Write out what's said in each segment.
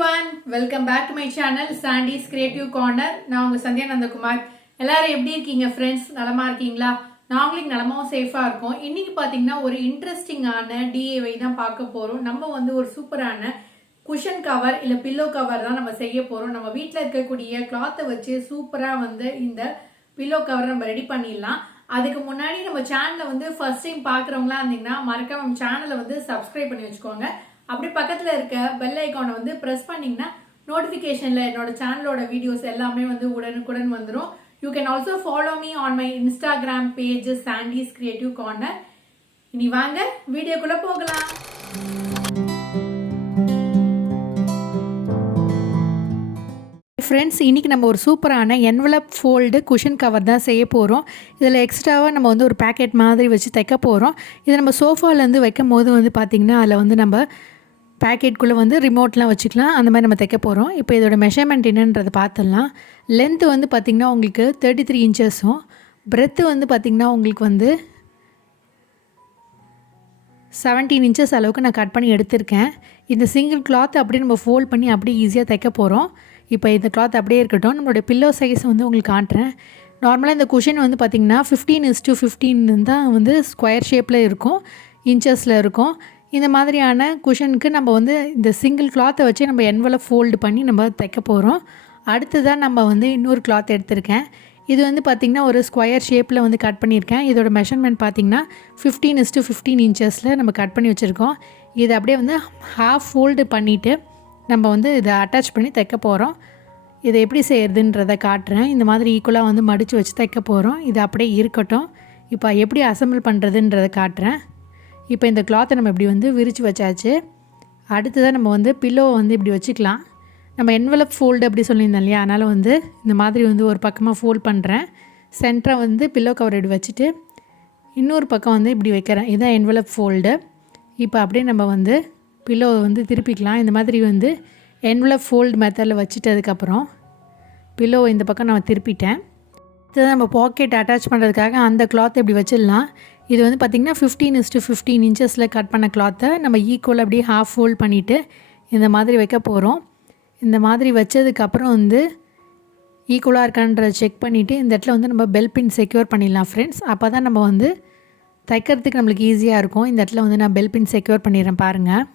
everyone, welcome back to my channel Sandy's Creative Corner. நான் உங்க சந்தியா நந்தகுமார். எல்லாரும் எப்படி இருக்கீங்க फ्रेंड्स? நலமா இருக்கீங்களா? நாங்களும் நலமாவும் சேஃபா இருக்கோம். இன்னைக்கு பாத்தீங்கன்னா ஒரு இன்ட்ரஸ்டிங்கான DIY தான் பார்க்க போறோம். நம்ம வந்து ஒரு சூப்பரான குஷன் கவர் இல்ல பில்லோ கவர் தான் நம்ம செய்ய போறோம். நம்ம வீட்ல இருக்கக்கூடிய கிளாத்தை வச்சு சூப்பரா வந்து இந்த பில்லோ கவர் நம்ம ரெடி பண்ணிடலாம். அதுக்கு முன்னாடி நம்ம சேனலை வந்து ஃபர்ஸ்ட் டைம் பாக்குறவங்களா இருந்தீங்கன்னா மறக்காம நம்ம சேனலை வந்து சப்ஸ்கிரைப் பண்ணி வச்சுக்கோங்க. அப்படி பக்கத்துல இருக்க பெல் ஐகானை வந்து பிரஸ் பண்ணீங்கன்னா நோட்டிபிகேஷன்ல என்னோட சேனலோட வீடியோஸ் எல்லாமே வந்து உடனுக்குடன் வந்துடும். You can also follow me on my Instagram page சாண்டிஸ் creative corner. இனி வாங்க வீடியோக்குள்ள போகலாம். ஃப்ரெண்ட்ஸ், இன்றைக்கி நம்ம ஒரு சூப்பரான என்வலப் ஃபோல்டு குஷன் கவர் தான் செய்ய போகிறோம். இதில் எக்ஸ்ட்ராவாக நம்ம வந்து ஒரு பேக்கெட் மாதிரி வச்சு தைக்க போகிறோம். இதை நம்ம சோஃபாலேருந்து வைக்கும் போது வந்து பார்த்திங்கன்னா அதில் வந்து நம்ம பேக்கெட்குள்ளே வந்து ரிமோட்லாம் வச்சுக்கலாம். அந்த மாதிரி நம்ம தைக்க போகிறோம். இப்போ இதோட மெஷர்மெண்ட் என்னன்றதை பார்த்துடலாம். லென்த்து வந்து பார்த்திங்கன்னா உங்களுக்கு 33 இன்ச்சஸும், பிரெத்து வந்து பார்த்திங்கன்னா உங்களுக்கு வந்து 17 இன்ச்சஸ் அளவுக்கு நான் கட் பண்ணி எடுத்திருக்கேன். இந்த சிங்கிள் கிளாத் அப்படியே நம்ம ஃபோல்ட் பண்ணி அப்படியே ஈஸியாக தைக்க போகிறோம். இப்போ இந்த கிளாத் அப்படியே இருக்கட்டும். நம்மளுடைய பில்லோ சைஸ் வந்து உங்களுக்கு காட்டுறேன். நார்மலாக இந்த குஷன் வந்து பார்த்திங்கன்னா 15:15 தான் வந்து ஸ்கொயர் ஷேப்பில் இருக்கும், இன்ச்சஸில் இருக்கும். இந்த மாதிரியான குஷனுக்கு நம்ம வந்து இந்த சிங்கிள் கிளாத்தை வச்சு நம்ம என்வலப் ஃபோல்டு பண்ணி நம்ம தைக்க போகிறோம். அடுத்ததான் நம்ம வந்து இன்னொரு கிளாத் எடுத்திருக்கேன். இது வந்து பார்த்திங்கன்னா ஒரு ஸ்கொயர் ஷேப்பில் வந்து கட் பண்ணியிருக்கேன். இதோட மெஷர்மெண்ட் பார்த்திங்கன்னா 15:15 இன்ச்சஸில் நம்ம கட் பண்ணி வச்சுருக்கோம். இதை அப்படியே வந்து ஹாஃப் ஃபோல்டு பண்ணிவிட்டு நம்ம வந்து இதை அட்டாச் பண்ணி தைக்க போகிறோம். இதை எப்படி செய்கிறதுன்றதை காட்டுறேன். இந்த மாதிரி ஈக்குவலாக வந்து மடித்து வச்சு தைக்க போகிறோம். இது அப்படியே இருக்கட்டும். இப்போ எப்படி அசம்பிள் பண்ணுறதுன்றதை காட்டுறேன். இப்போ இந்த கிளாத்தை நம்ம இப்படி வந்து விரித்து வச்சாச்சு. அடுத்ததாக நம்ம வந்து பில்லோவை வந்து இப்படி வச்சுக்கலாம். நம்ம என்வலப் ஃபோல்டு அப்படி சொல்லியிருந்தோம் இல்லையா, அதனால் வந்து இந்த மாதிரி வந்து ஒரு பக்கமாக ஃபோல்ட் பண்ணுறேன். சென்டரை வந்து பில்லோ கவர் இப்படி வச்சுட்டு இன்னொரு பக்கம் வந்து இப்படி வைக்கிறேன். இதுதான் என்வலப் ஃபோல்டு. இப்போ அப்படியே நம்ம வந்து பில்லோவை வந்து திருப்பிக்கலாம். இந்த மாதிரி வந்து என்வலப் ஃபோல்டு மெத்தடில் வச்சுட்டதுக்கப்புறம் பில்லோவை இந்த பக்கம் நான் திருப்பிட்டேன். இதுதான் நம்ம பாக்கெட் அட்டாச் பண்ணுறதுக்காக அந்த கிளாத்தை இப்படி வச்சிடலாம். இது வந்து பார்த்திங்கன்னா 15:15 இன்ச்சஸில் கட் பண்ண கிளாத்தை நம்ம ஈக்குவல் அப்படியே ஹாஃப் ஃபோல்ட் பண்ணிவிட்டு இந்த மாதிரி வைக்க போகிறோம். இந்த மாதிரி வச்சதுக்கப்புறம் வந்து ஈக்குவலாக இருக்கான்றதை செக் பண்ணிவிட்டு இந்த இடத்துல வந்து நம்ம பெல் பின் செக்யூர் பண்ணிடலாம் ஃப்ரெண்ட்ஸ். அப்போ தான் நம்ம வந்து தைக்கிறதுக்கு நம்மளுக்கு ஈஸியாக இருக்கும். இந்த இடத்துல வந்து நான் பெல் பின் செக்யூர் பண்ணிடுறேன் பாருங்கள்.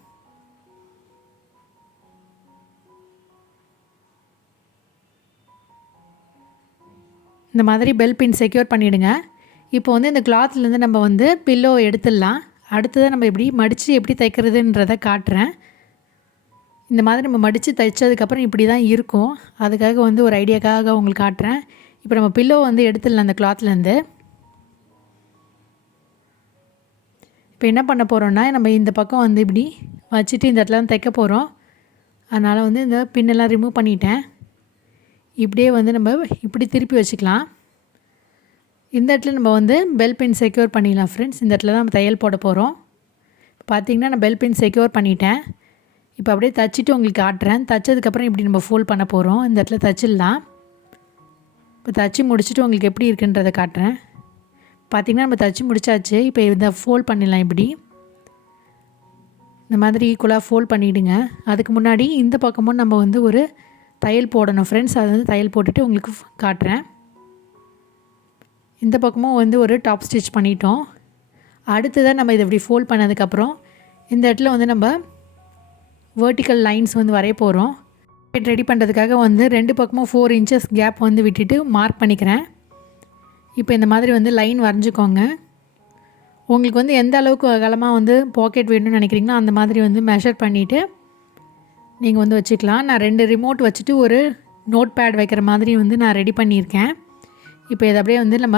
இந்த மாதிரி பெல் பின் செக்யூர் பண்ணிவிடுங்க. இப்போ வந்து இந்த கிளாத்லேருந்து நம்ம வந்து பில்லோ எடுத்துடலாம். அடுத்ததாக நம்ம எப்படி மடித்து எப்படி தைக்கிறதுன்றதை காட்டுறேன். இந்த மாதிரி நம்ம மடித்து தைச்சதுக்கப்புறம் இப்படி தான் இருக்கும். அதுக்காக வந்து ஒரு ஐடியாக்காக உங்களுக்கு காட்டுறேன். இப்போ நம்ம பில்லோ வந்து எடுத்துடலாம் அந்த கிளாத்லேருந்து. இப்போ என்ன பண்ண போகிறோன்னா, நம்ம இந்த பக்கம் வந்து இப்படி வச்சுட்டு இந்த இடத்துல தைக்க போகிறோம். அதனால் வந்து இந்த பின்னெல்லாம் ரிமூவ் பண்ணிட்டேன். இப்படியே வந்து நம்ம இப்படி திருப்பி வச்சுக்கலாம். இந்த இடத்துல நம்ம வந்து பெல் பின் செக்யூர் பண்ணிடலாம் ஃப்ரெண்ட்ஸ். இந்த இடத்துல தான் நம்ம தையல் போட போகிறோம். பார்த்திங்கன்னா நான் பெல் பின் செக்யூர் பண்ணிட்டேன். இப்போ அப்படியே தைச்சிட்டு உங்களுக்கு காட்டுறேன். தைச்சதுக்கப்புறம் இப்படி நம்ம ஃபோல்ட் பண்ண போகிறோம். இந்த இடத்துல தைச்சிடலாம். இப்போ தைச்சி முடிச்சுட்டு உங்களுக்கு எப்படி இருக்குன்றதை காட்டுறேன். பார்த்திங்கன்னா நம்ம தைச்சி முடிச்சாச்சு. இப்போ இதை ஃபோல்ட் பண்ணிடலாம். இப்படி இந்த மாதிரி ஈக்குவலாக ஃபோல்ட் பண்ணிவிடுங்க. அதுக்கு முன்னாடி இந்த பக்கமும் நம்ம வந்து ஒரு தையல் போடணும் ஃப்ரெண்ட்ஸ். அதை வந்து தையல் போட்டுட்டு உங்களுக்கு காட்டுறேன். இந்த பக்கமும் வந்து ஒரு டாப் ஸ்டிச் பண்ணிட்டோம். அடுத்ததாக நம்ம இதை இப்படி ஃபோல்ட் பண்ணதுக்கப்புறம் இந்த இடத்துல வந்து நம்ம வேர்ட்டிக்கல் லைன்ஸ் வந்து வரைய போகிறோம். ரெடி பண்ணுறதுக்காக வந்து 2 பக்கமும் 4 இன்ச்சஸ் கேப் வந்து விட்டுட்டு மார்க் பண்ணிக்கிறேன். இப்போ இந்த மாதிரி வந்து லைன் வரைஞ்சிக்கோங்க. உங்களுக்கு வந்து எந்த அளவுக்கு அகலமாக வந்து பாக்கெட் வேணும்னு நினைக்கிறீங்களோ அந்த மாதிரி வந்து மெஷர் பண்ணிவிட்டு நீங்கள் வந்து வச்சுக்கலாம். நான் 2 ரிமோட் வச்சுட்டு ஒரு நோட் பேட் வைக்கிற மாதிரி வந்து நான் ரெடி பண்ணியிருக்கேன். இப்போ இதை அப்படியே வந்து நம்ம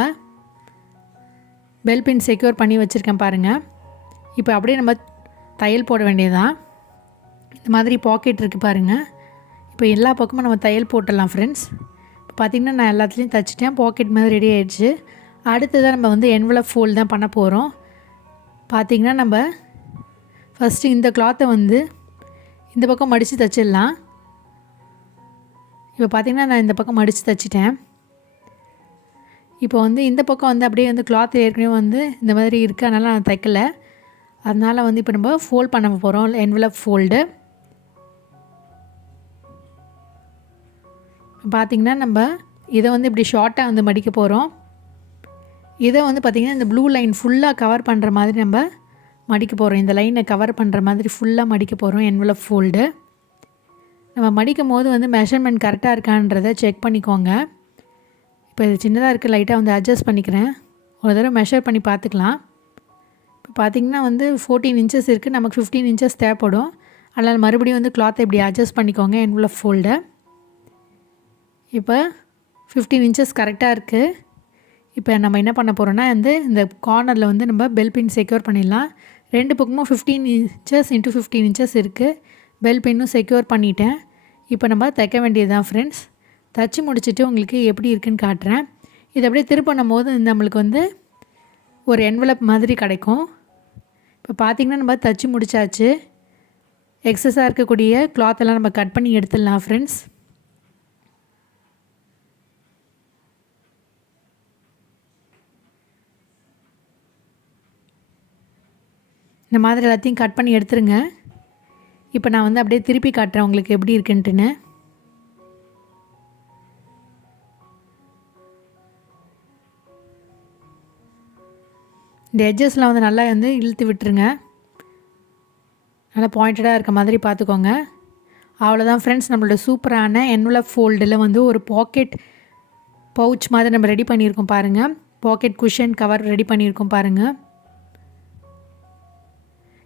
பெல் பின் செக்யூர் பண்ணி வச்சுருக்கேன் பாருங்கள். இப்போ அப்படியே நம்ம தையல் போட வேண்டியதுதான். இந்த மாதிரி பாக்கெட் இருக்குது பாருங்கள். இப்போ எல்லா பக்கமும் நம்ம தையல் போட்டுடலாம் ஃப்ரெண்ட்ஸ். இப்போ பார்த்திங்கன்னா நான் எல்லாத்துலேயும் தைச்சிட்டேன். பாக்கெட் மாதிரி ரெடி ஆகிடுச்சு. அடுத்ததாக நம்ம வந்து என்வலப் ஃபோல்டு தான் பண்ண போகிறோம். பார்த்திங்கன்னா நம்ம ஃபஸ்ட்டு இந்த கிளாத்தை வந்து இந்த பக்கம் மடித்து தைச்சிடலாம். இப்போ பார்த்திங்கன்னா நான் இந்த பக்கம் மடித்து தைச்சிட்டேன். இப்போ வந்து இந்த பக்கம் வந்து அப்படியே வந்து கிளாத் ஏற்கனவே வந்து இந்த மாதிரி இருக்குது, அதனால் நான் தைக்கலை. அதனால் வந்து இப்போ நம்ம ஃபோல்ட் பண்ண போகிறோம் என்வலப் ஃபோல்டு. பார்த்திங்கன்னா நம்ம இதை வந்து இப்படி ஷார்ட்டாக வந்து மடிக்க போகிறோம். இதை வந்து பார்த்திங்கன்னா இந்த ப்ளூ லைன் ஃபுல்லாக கவர் பண்ணுற மாதிரி நம்ம மடிக்க போகிறோம். இந்த லைனை கவர் பண்ணுற மாதிரி ஃபுல்லாக மடிக்க போகிறோம் என்வலப் ஃபோல்டு. நம்ம மடிக்கும் போது வந்து மெஷர்மெண்ட் கரெக்டாக இருக்கான்றதை செக் பண்ணிக்கோங்க. இப்போ இது சின்னதாக இருக்குது, லைட்டாக வந்து அட்ஜஸ்ட் பண்ணிக்கிறேன். ஒரு தடவை மெஷர் பண்ணி பார்த்துக்கலாம். இப்போ பார்த்திங்கன்னா வந்து 14 இன்ச்சஸ் இருக்குது, நமக்கு 15 இன்ச்சஸ் தேவைப்படும். அதனால் மறுபடியும் வந்து கிளாத்தை இப்படி அட்ஜஸ்ட் பண்ணிக்கோங்க என்வலப் ஃபோல்டை. இப்போ 15 இன்ச்சஸ் கரெக்டாக இருக்குது. இப்போ நம்ம என்ன பண்ண போகிறோன்னா வந்து இந்த கார்னரில் வந்து நம்ம பெல் பின் செக்யூர் பண்ணிடலாம். 2 பக்கமும் 15 இன்ச்சஸ் இன்ட்டு 15 இன்ச்சஸ் இருக்குது. பெல் பின்னும் செக்யூர் பண்ணிட்டேன். இப்போ நம்ம தைக்க வேண்டியது தான் ஃப்ரெண்ட்ஸ். தைச்சி முடிச்சுட்டு உங்களுக்கு எப்படி இருக்குதுன்னு காட்டுறேன். இதை அப்படியே திருப்பினும் போது நம்மளுக்கு வந்து ஒரு என்வலப் மாதிரி கிடைக்கும். இப்போ பார்த்திங்கன்னா நம்ம தைச்சி முடிச்சாச்சு. எக்ஸஸாக இருக்கக்கூடிய கிளாத்தெல்லாம் நம்ம கட் பண்ணி எடுத்துடலாம் ஃப்ரெண்ட்ஸ். இந்த மாதிரி எல்லாத்தையும் கட் பண்ணி எடுத்துருங்க. இப்போ நான் வந்து அப்படியே திருப்பி காட்டுறேன் உங்களுக்கு எப்படி இருக்குன்ட்டுன்னு. இந்த எட்ஜஸ்லாம் வந்து நல்லா வந்து இழுத்து விட்டுருங்க. நல்லா பாயிண்டடாக இருக்க மாதிரி பார்த்துக்கோங்க. அவ்வளோதான் ஃப்ரெண்ட்ஸ், நம்மளோட சூப்பரான என்வலப் ஃபோல்டில் வந்து ஒரு பாக்கெட் பவுச் மாதிரி நம்ம ரெடி பண்ணியிருக்கோம் பாருங்கள். பாக்கெட் குஷன் கவர் ரெடி பண்ணியிருக்கோம் பாருங்கள்.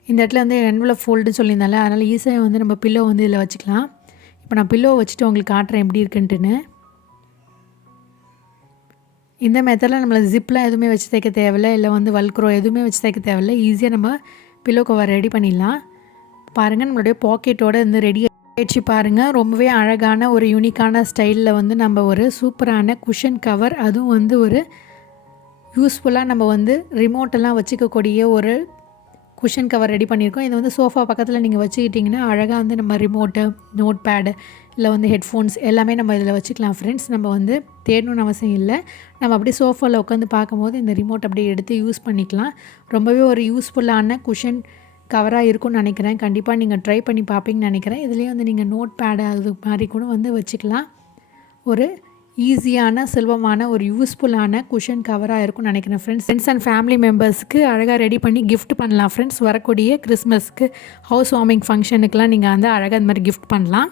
இந்த இடத்துல வந்து என்வலப் ஃபோல்டுன்னு சொல்லியிருந்தால, அதனால் ஈஸியாக வந்து நம்ம பில்லோ வந்து இதில் வச்சுக்கலாம். இப்போ நான் பில்லோ வச்சுட்டு உங்களுக்கு காட்டுறேன் எப்படி இருக்குன்ட்டுன்னு. இந்த மெத்தடில் நம்மளை ஜிப்லாம் எதுவுமே வச்சு தைக்க தேவையில்லை, இல்லை வந்து வல்க்ரோ எதுவுமே வச்சு தைக்க தேவையில்லை. ஈஸியாக நம்ம பில்லோ கவர் ரெடி பண்ணிடலாம். பாருங்கள், நம்மளுடைய பாக்கெட்டோடு வந்து ரெடி ஆகிடுச்சு பாருங்கள். ரொம்பவே அழகான ஒரு யூனிக்கான ஸ்டைலில் வந்து நம்ம ஒரு சூப்பரான குஷன் கவர், அதுவும் வந்து ஒரு யூஸ்ஃபுல்லாக நம்ம வந்து ரிமோட்டெல்லாம் வச்சுக்கக்கூடிய ஒரு குஷன் கவர் ரெடி பண்ணியிருக்கோம். இது வந்து சோஃபா பக்கத்தில் நீங்கள் வச்சுக்கிட்டிங்கன்னா அழகாக வந்து நம்ம ரிமோட்டு, நோட் பேடு, இல்லை வந்து ஹெட்ஃபோன்ஸ் எல்லாமே நம்ம இதில் வச்சுக்கலாம் ஃப்ரெண்ட்ஸ். நம்ம வந்து தேடணும்னு அவசியம் இல்லை. நம்ம அப்படியே சோஃபாவில் உட்காந்து பார்க்கும்போது இந்த ரிமோட் அப்படியே எடுத்து யூஸ் பண்ணிக்கலாம். ரொம்பவே ஒரு யூஸ்ஃபுல்லான குஷன் கவராக இருக்கும்னு நினைக்கிறேன். கண்டிப்பாக நீங்கள் ட்ரை பண்ணி பார்ப்பீங்கன்னு நினைக்கிறேன். இதுலேயே வந்து நீங்கள் நோட் பேடு அது மாதிரி கூட வந்து வச்சுக்கலாம். ஒரு ஈஸியான சுலபமான ஒரு யூஸ்ஃபுல்லான குஷன் கவராக இருக்கும்னு நினைக்கிறேன் ஃப்ரெண்ட்ஸ் அண்ட் ஃபேமிலி மெம்பர்ஸ்க்கு அழகாக ரெடி பண்ணி கிஃப்ட் பண்ணலாம் ஃப்ரெண்ட்ஸ். வரக்கூடிய கிறிஸ்மஸ்க்கு, ஹவுஸ் வார்மிங் ஃபங்க்ஷனுக்கெலாம் நீங்கள் வந்து அழகாக இந்த மாதிரி கிஃப்ட் பண்ணலாம்.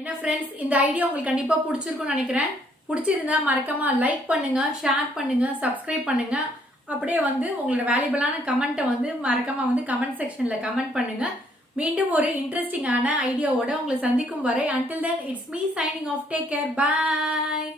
என்ன ஃப்ரெண்ட்ஸ், இந்த ஐடியா உங்களுக்கு கண்டிப்பாக பிடிச்சிருக்கும்னு நினைக்கிறேன். பிடிச்சிருந்தா மறக்காம லைக் பண்ணுங்கள், ஷேர் பண்ணுங்கள், சப்ஸ்கிரைப் பண்ணுங்கள். அப்படியே வந்து உங்களோட வேல்யூபிளான கமெண்ட்டை வந்து மறக்காம வந்து கமெண்ட் செக்ஷனில் கமெண்ட் பண்ணுங்கள். மீண்டும் ஒரு இன்ட்ரெஸ்டிங்கான ஐடியாவோட உங்களை சந்திக்கும் வரை until then it's me signing off. Take care. Bye.